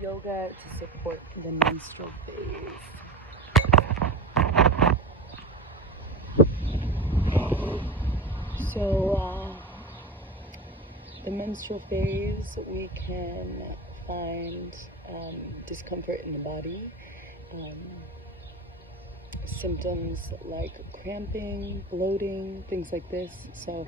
yoga to support the menstrual phase. So, the menstrual phase, we can find discomfort in the body, symptoms like cramping, bloating, things like this. So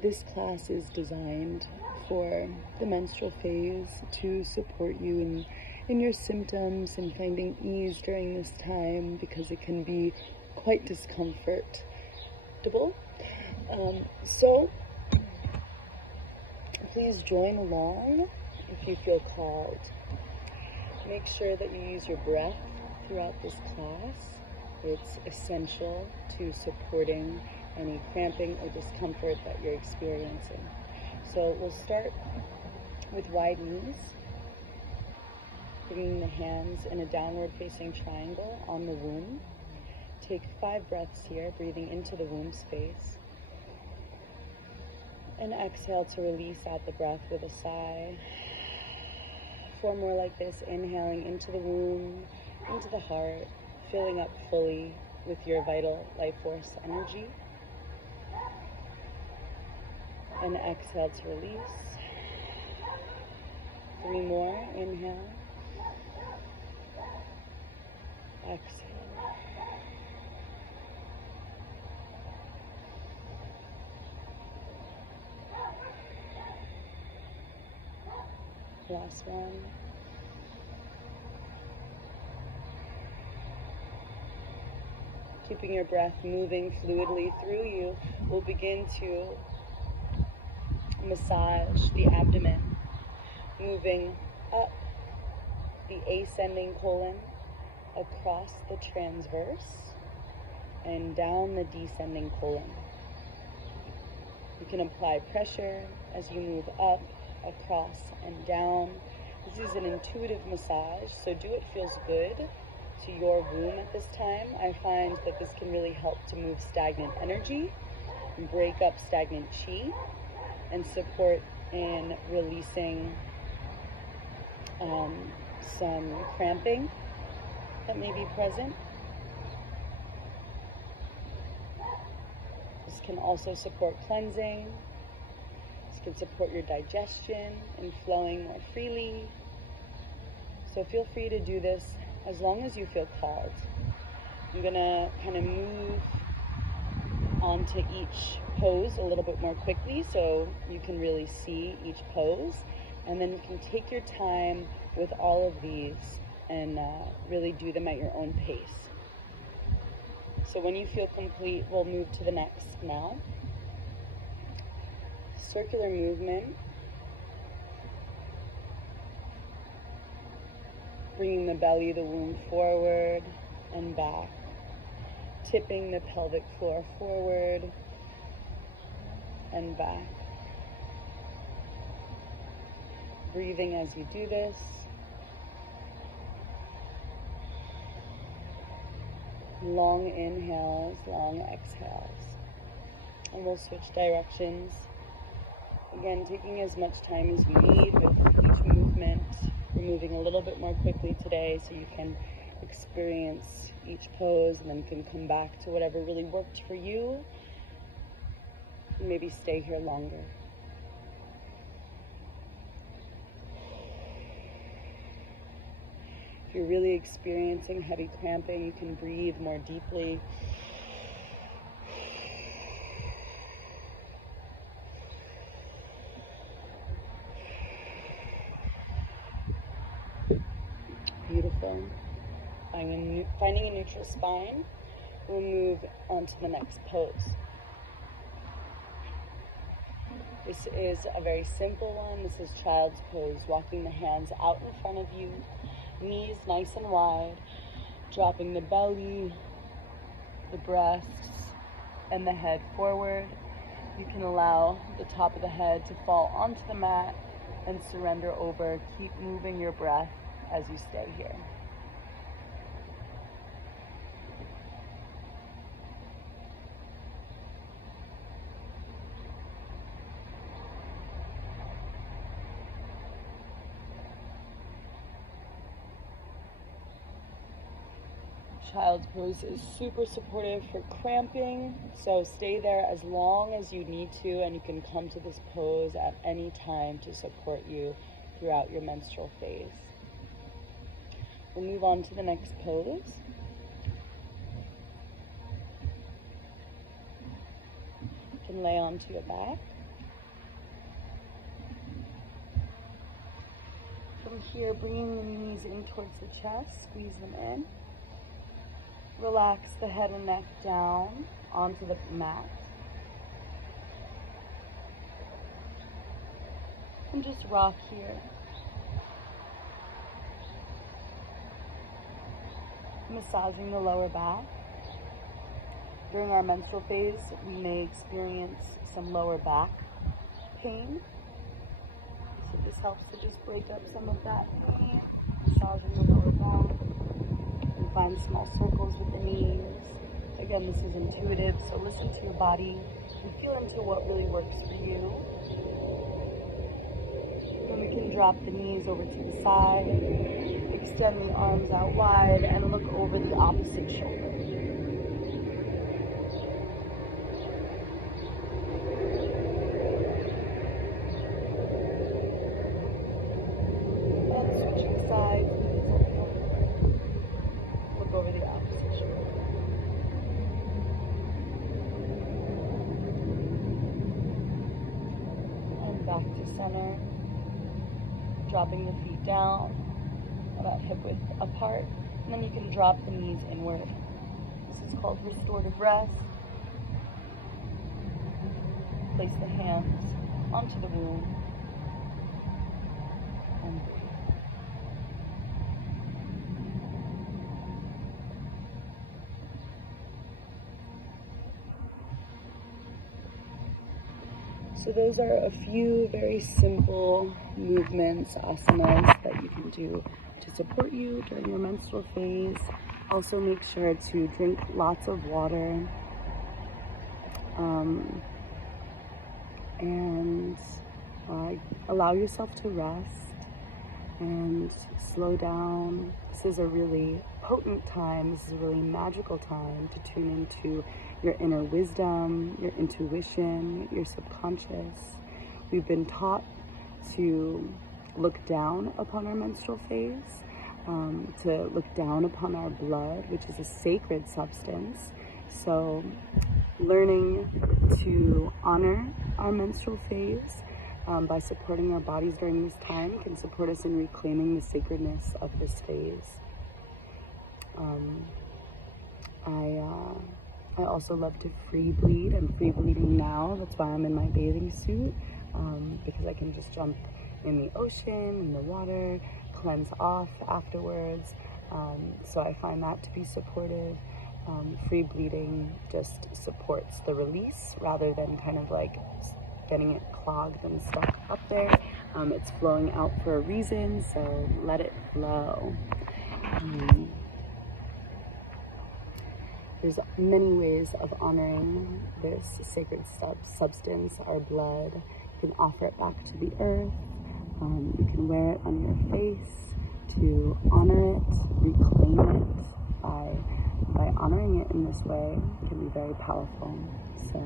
this class is designed for the menstrual phase to support you in your symptoms and finding ease during this time, because it can be quite discomfortable. So please join along if you feel called. Make sure that you use your breath throughout this class. It's essential to supporting any cramping or discomfort that you're experiencing. So we'll start with wide knees, bringing the hands in a downward facing triangle on the womb. Take 5 breaths here, breathing into the womb space. And exhale to release out the breath with a sigh. 4 more like this, inhaling into the womb, into the heart, filling up fully with your vital life force energy. And exhale to release. 3 more, inhale. Exhale. Last one. Keeping your breath moving fluidly through you, we'll begin to massage the abdomen, moving up the ascending colon, across the transverse, and down the descending colon. You can apply pressure as you move up, across, and down. This is an intuitive massage, so do what feels good to your womb at this time. I find that this can really help to move stagnant energy, break up stagnant chi, and support in releasing some cramping that may be present. This can also support cleansing. This can support your digestion and flowing more freely. So feel free to do this as long as you feel called. I'm gonna kind of move onto each pose a little bit more quickly so you can really see each pose, and then you can take your time with all of these and really do them at your own pace. So when you feel complete, we'll move to the next now. Circular movement, bringing the belly, the womb forward and back, tipping the pelvic floor forward and back. Breathing as you do this. Long inhales, long exhales. And we'll switch directions. Again, taking as much time as you need with each movement. We're moving a little bit more quickly today so you can experience each pose and then can come back to whatever really worked for you. And maybe stay here longer. If you're really experiencing heavy cramping, you can breathe more deeply. Beautiful. Finding a neutral spine, we'll move on to the next pose. This is a very simple one. This is child's pose, walking the hands out in front of you, knees nice and wide, dropping the belly, the breasts, and the head forward. You can allow the top of the head to fall onto the mat and surrender over. Keep moving your breath as you stay here. Child's pose is super supportive for cramping, so stay there as long as you need to, and you can come to this pose at any time to support you throughout your menstrual phase. We'll move on to the next pose. You can lay onto your back. From here, bringing the knees in towards the chest, squeeze them in. Relax the head and neck down onto the mat. And just rock here. Massaging the lower back. During our menstrual phase, we may experience some lower back pain. So this helps to just break up some of that pain. Massaging the lower back. And find small circles with the knees. Again, this is intuitive, so listen to your body and feel into what really works for you. And we can drop the knees over to the side, extend the arms out wide, and look over the opposite shoulder. Back to center, dropping the feet down, about hip width apart, and then you can drop the knees inward. This is called restorative rest. Place the hands onto the womb. And so those are a few very simple movements, asanas, that you can do to support you during your menstrual phase. Also make sure to drink lots of water and allow yourself to rest and slow down. This is a really potent time. This is a really magical time to tune into your inner wisdom, your intuition, your subconscious. We've been taught to look down upon our menstrual phase, to look down upon our blood, which is a sacred substance. So learning to honor our menstrual phase by supporting our bodies during this time can support us in reclaiming the sacredness of this phase. I also love to free bleed. I'm free bleeding now. That's why I'm in my bathing suit, because I can just jump in the ocean, in the water, cleanse off afterwards. So I find that to be supportive. Free bleeding just supports the release rather than kind of like getting it clogged and stuck up there. It's flowing out for a reason, so let it flow. There's many ways of honoring this sacred substance, our blood. You can offer it back to the earth. You can wear it on your face to honor it, reclaim it. By honoring it in this way, it can be very powerful. So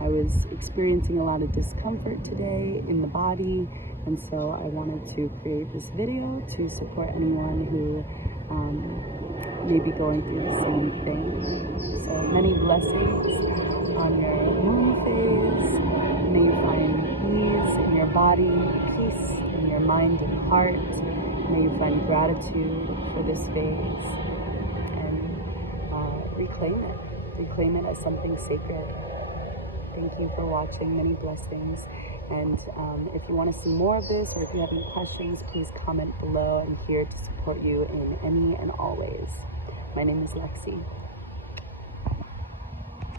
I was experiencing a lot of discomfort today in the body, and so I wanted to create this video to support anyone who may be going through the same thing. So many blessings on your moon phase. May you find ease in your body, peace in your mind and heart. May you find gratitude for this phase and reclaim it. Reclaim it as something sacred. Thank you for watching. Many blessings. And if you want to see more of this, or if you have any questions, please comment below. I'm here to support you in any and all ways. My name is Lexi.